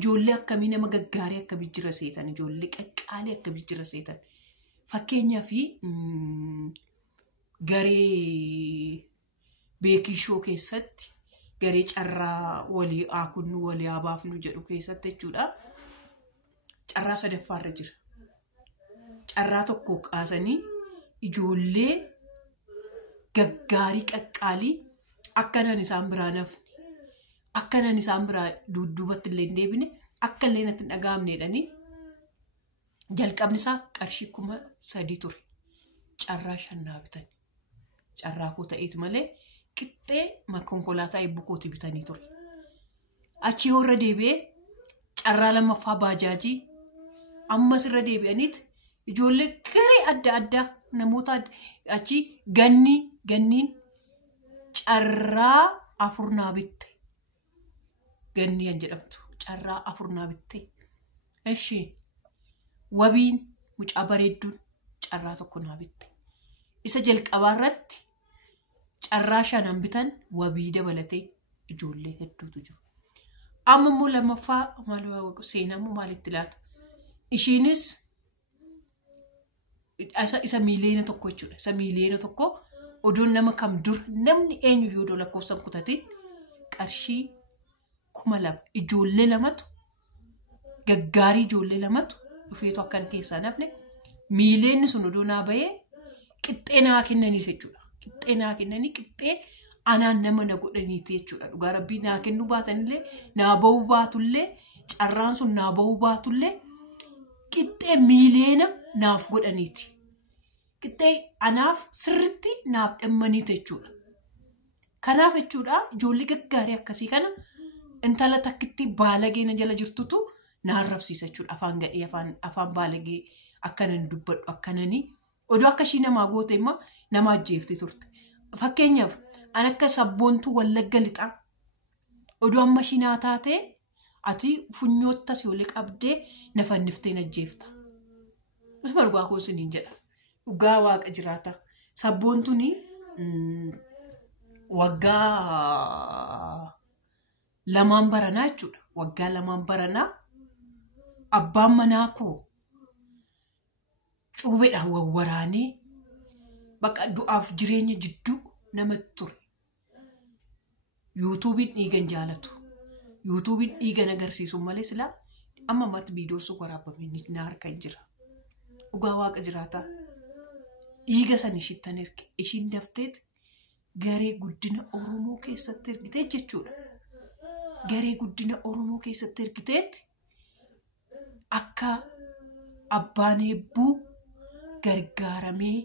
ijoollee akkamii nama gaggaarii akka bijjira seetan ijoollee qaqqaalee akka bijjira seetan fakkeenyaa fi garee beekishoo keessatti garee carraa walii aakunnu walii abaafnu jedhu keessatti jechuudha carraa sadaffaarra jira carraa tokko qaasanii ijoollee gaggaarii qaqqaalii akkanaan isaan biraa nafne akkanaan isaan biraa duubatti illee deebine akka illee natti dhagaamneedhanii jalqabni isaa qarshii 3,000 ture carraa 5 bitan carraa koo ta'eet malee qixxee konkolaataa eebbukooti bitanii ture achi horra deebi'ee carraa lammaffaa baajaajii ammas irra deebi'aniit ijoollee garee adda addaa namoota achi ganniin carraa 4 bitte ganniin jedhamtu carraa 4 bitte eshi wabiin mucaa bareedduun carraa 1 bitte isa jalqabaa irratti carraa 5 bitan wabii dabalatee ijoollee hedduutu jiru amma immoo lammaffaa maal seenamu maalitti laata ishiinis isa miiliyoona tokko jechuudha isa miiliyoona tokko odoon nama kam dur namni eenyu yoo lakkoofsan kutate qarshii 2,000 ijoollee lamatu gaggaarii ijoollee lamatu dhufeetu akkan keessaa nafne miiliyoonni sun odoo naa bahee qixxee naa kennanii jechuudha qixxee naa kennanii qixxee anaan nama na godhaniiti jechuudha dhugaa rabbii naa kennu baatanillee naa bahuu baatullee carraan sun naa bahuu baatullee qixxee miiliyoona naaf godhaniiti qixxee anaaf sirritti naaf dhammaniiti jechuudha kanaaf jechuudha ijoollee gaggaarii akkasii kana intala takkitti baalageena jala jirtutu na arrabsiisa jechuudha afaan gadhee afaan baalagee akkanan dubbadhu akkananii odoo akka ishii namaa goote immoo nama ajjeefte turte fakkeenyaaf an akka sabboontuu wallagga lixaa odoo amma ishii naa taate ati funyootta si olii qabdee na fanniftee na ajjeefta usuma dhugaa koo isiniin jedha dhugaa waaqa jiraata sabboontuuni waggaa 2 baranaa jechuudha waggaa 2 baranaa abbaan manaa koo cuubeedhaan wawwaraanee bakka du'aaf jireenya jidduu namatti ture yuutuubiin dhiigan jaalatu yuutuubiin dhiigan agarsiisu malee silaa amma mati viidiyoo waraabamee na harka jira dhugaa waaqa jiraata dhiiga san ishittan erge ishiin dafteet garee guddina Oromoo keessatti ergitee jechuudha garee guddina Oromoo keessatti ergiteet akka abbaan hebbuu gargaaramee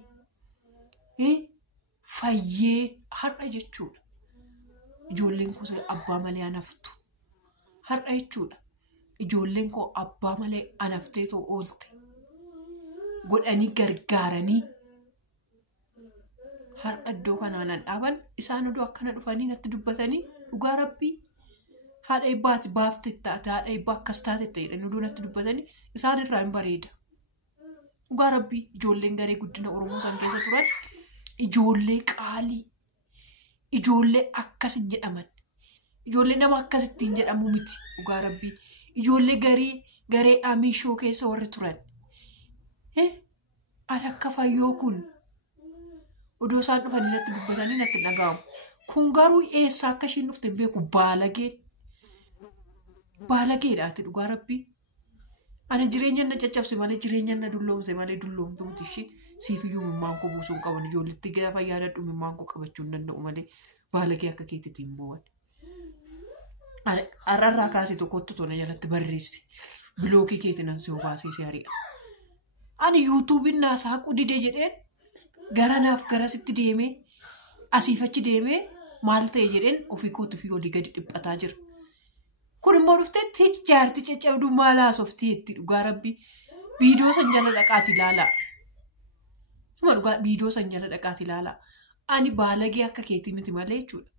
fayyee har'a jechuudha ijoolleen koo abbaa malee anaftu har'a jechuudha ijoolleen koo abbaa malee anaftee too oolte godhanii gargaaranii har'a iddoo kanaan dhaaban isaan odoo akkana dhufanii natti dubbatanii dhugaa rabbii haadha ibbaati baafte taate haadha ibbaa akkas taate ta'edha odoo natti dubbatanii isaan irraa hin bareeda dhugaa rabbii ijoolleen garee guddina Oromoo san keessa turan ijoollee qaalii ijoollee akkas hin jedhaman ijoollee nama akkasittiin jedhamu miti dhugaa rabbii ijoollee garee Amiishoo keessa warri turan an akka fayyoo kun odoo isaan dhufanii natti dubbatanii natti dhaga'amu kun garuu eessaa akka ishiin dhufte hin beeku baalageedhaati dhugaa rabbii ana jireenya na caccabse malee jireenya na dulloomse malee dulloomtuuti ishii siifiyyuu mimmaan koo buusuun qaban ijoolletti gaafa yaadadhu mimmaan koo qabachuu hin danda'u malee baalagee akka keetitiin bo'an ararraa kaasee tokkotti tona jalatti barreesse bilookii keetinan si obaasee si ari'a ani yuutuubiin naasaa qudidee jedheen garanaaf garasitti deemee asiifachi deemee maal ta'e jedheen ofii kootii fi olii gadi dhiphataa jira kun immoo dhufteetti jaarti caccabduu maal haasoftii itti dhugaa rabbii viidiyoo san jala dhaqaati ilaalaa suma dhugaa viidiyoo san jala dhaqaati ilaalaa ani baalagee akka keetii miti malee jechuudha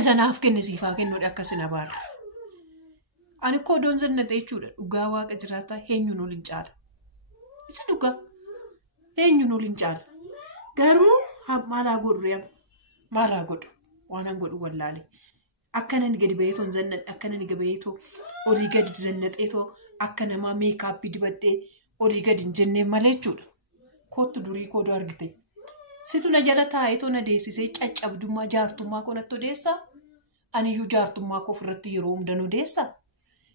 isa naaf kenne siifaa kennuudha akkasina baarra ani koo doon zannate jechuudha dhugaa waaqa jiraata eenyuun ol hin caala isa dhugaa eenyuun ol hin caala garuu maalaa godhu waan an godhu wallaalee akkanan gadi bayeetoo zannadhe akkanan gadi bayeetoo olii gadi zannaxeetoo akka namaa meekaappii dibadhee olii gadi hin jennee malee jechuudha. Kootu durii koodoo argite. Situ na jala taa'eetoo na deessisee caccabdummaa jaartummaa koo natti odeessaa. Aniyyuu jaartummaa koo ofirratti yeroo hunda nu deessaa.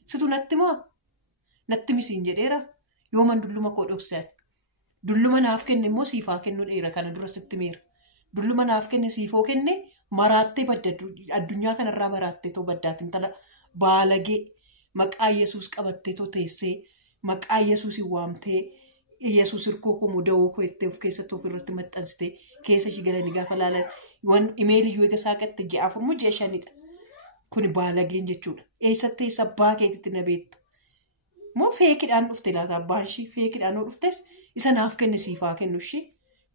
Situ natti moo natti misiin jedheera yooman dulluma koo dhoksan. Dulluma naaf kenne immoo siifaa kennu dheera kana dura sitti meera. Dulluma naaf kenne siifoo kenne maraattee badda addunyaa kanarraa maraattee too baddaatiin tala baalagee maqaa Yesuus qabattee too teessee maqaa Yesuus waamtee Yesuus hirkoo koo mudawoo koo itti of keessatti ofirratti maxxansitee keessa ishii galanii gaafa laalan waan imeeliyyuu eega saaqatte ji'a 4 moo ji'a 5dha. Kun baalageen jechuudha. Eessatti eessa abbaa keetitti na beekta. Moo feekidhaan dhufte laata abbaan ishii feekidhaan yoo dhuftes isa naaf kenne siifaa kennu ishii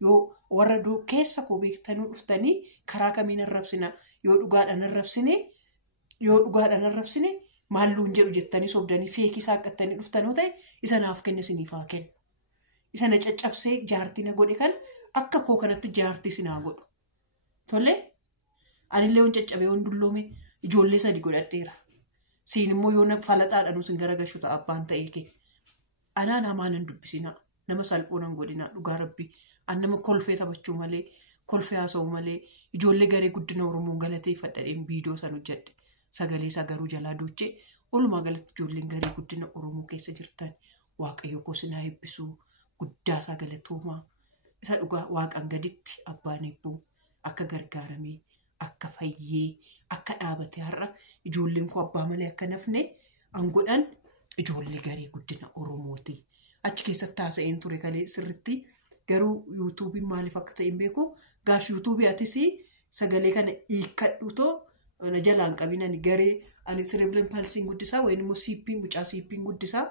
yoo warra keessa koo beektanuu dhuftanii karaa kamiin arrabsina yoo dhugaadhaan arrabsine maalluun jedhu jettanii sobdanii feekii saaqattanii dhuftanuu ta'e isa naaf kenne siniifaa kennu. Isa na caccabsee jaartii na godhe kan akka koo kanatti jaartii sinaa godhu. Tole anillee waan caccabee waan dulloome ijoollee 3 godhadheera. Siin immoo yoo na falaxaadhaan usin garagashu ta'a abbaan ta'ee kee. Anaa namaa nan dubbisina nama salphoo nan godhina dhugaa rabbii. An nama kolfee taphachuu malee kolfee haasa'uu malee ijoollee garee guddina Oromoo galateeffadhadheen viidiyoo san hojjedhe. Sagalee isaa garuu jalaa duuchee walumaa galatti ijoolleen garee guddina Oromoo keessa jirtan Waaqayyo koo sinaa eebbisuu guddaa isaa galatoomaa isa dhugaa Waaqaan gaditti abbaan eebbuu akka gargaaramee akka fayyee akka dhaabate har'a ijoolleen koo abbaa malee akka nafne angodhan ijoollee garee guddina Oromooti. Achi keessatti haasa'een ture kalee sirritti garuu yuutuubiin maaliif akka ta'e hin beeku gaash yuutuubii atis sagalee kana hiikkadhutoo na jalaan qabinani garee ani cerebral palsiin guddisaa wayin immoo CP mucaa CP guddisaa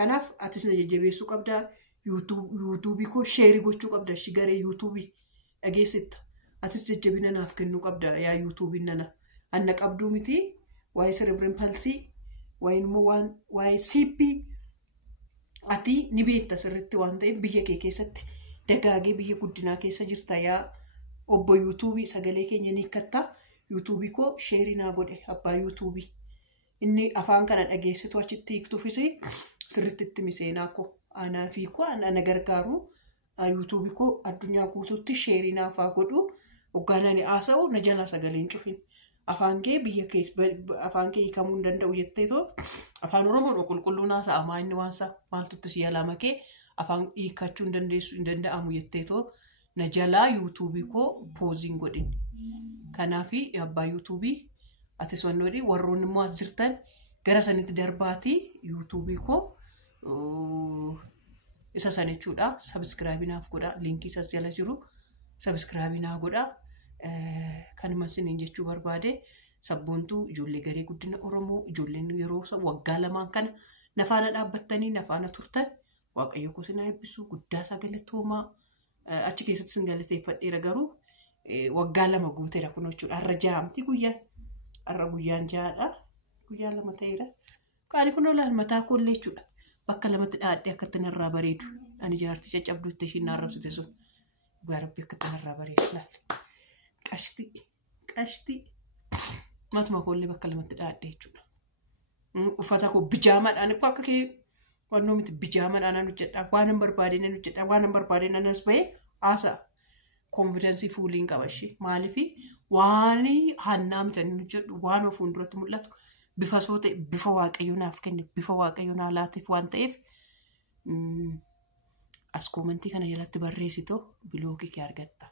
kanaaf atis na jajjabeessuu qabdaa yuutuubii koo sheerii gochuu qabda shi garee yuutuubii dhageessitta atis jajjabina naaf kennuu qabda yaa yuutuubiin nana anna qabduu miti waa'ee cerebral palsii wayin immoo waa'ee CP ati ni beekta sirriitti waan ta'eef biyya kee keessatti dagaagee biyya guddinaa keessa jirta yaa obbo yuutuubii sagalee keenya ni hiikkatta. yuutuubii koo sheerii naa godhe abbaa yuutuubii inni afaan kana dhageessitu achitti hiiktuufis sirriitti itti miseenaa koo anaa fi koo ana gargaaru yuutuubii koo addunyaa guutuutti sheerii naaf haa godhu hoggaanani haasa'u na jalaa sagaleen cufin afaan kee biyya kee afaan kee hiikamuu hin danda'u jettee too afaan Oromoo qulqulluun haasa'amaa inni waansa maaltutti si yaalaa makee afaan hiikkachuu hin danda'amu jettee too na jalaa yuutuubii koo pooziin godhin. Kanaafi abbaa yuutuubii atis wannoodhi warroonni immoo as jirtan gara sanitti darbaatii yuutuubii koo isa san jechuudha sabiskiraabii naaf godha liinkii isas jala jiru sabiskiraabii naa godha kanuma siniin jechuu barbaade sabboontuu ijoollee garee guddina Oromoo ijoolleen yeroo waggaa lamaan kana nafaana dhaabbattanii nafaana turtan Waaqayyo koo sinaa eebbisuu guddaa isaa galatoomaa achi keessatti sin galateeffadheera garuu waggaa 2 guuteera kun jechuudha har'a jaamti guyyaan har'a guyyaan jaadha guyyaa 2 ta'eera qaali kun olaan mataa kollee jechuudha bakka lamatti dhaadhee akkatti narraa bareedu ani jaartii caccabduu itti ishiin arrabsite sun garabbii akkatti narraa bareedu laal qashti matuma kollee bakka lamatti dhaadhee jechuudha uffata koo bijaamaadhaan akka kee wannoo miti bijaamaadhaan hojjedha waan hin barbaadeen hojjedha waan hin barbaadeen anas bahee haasa confidence fuuliin qabashi maalifi waan hannaa mitanii hojjedhu waan of fuulduratti mul'atu bifa soote bifa Waaqayyo naaf kenne bifa Waaqayyo naa laatiif waan ta'eef as koomentii kana jalatti barreessitoo biloogii kee argatta.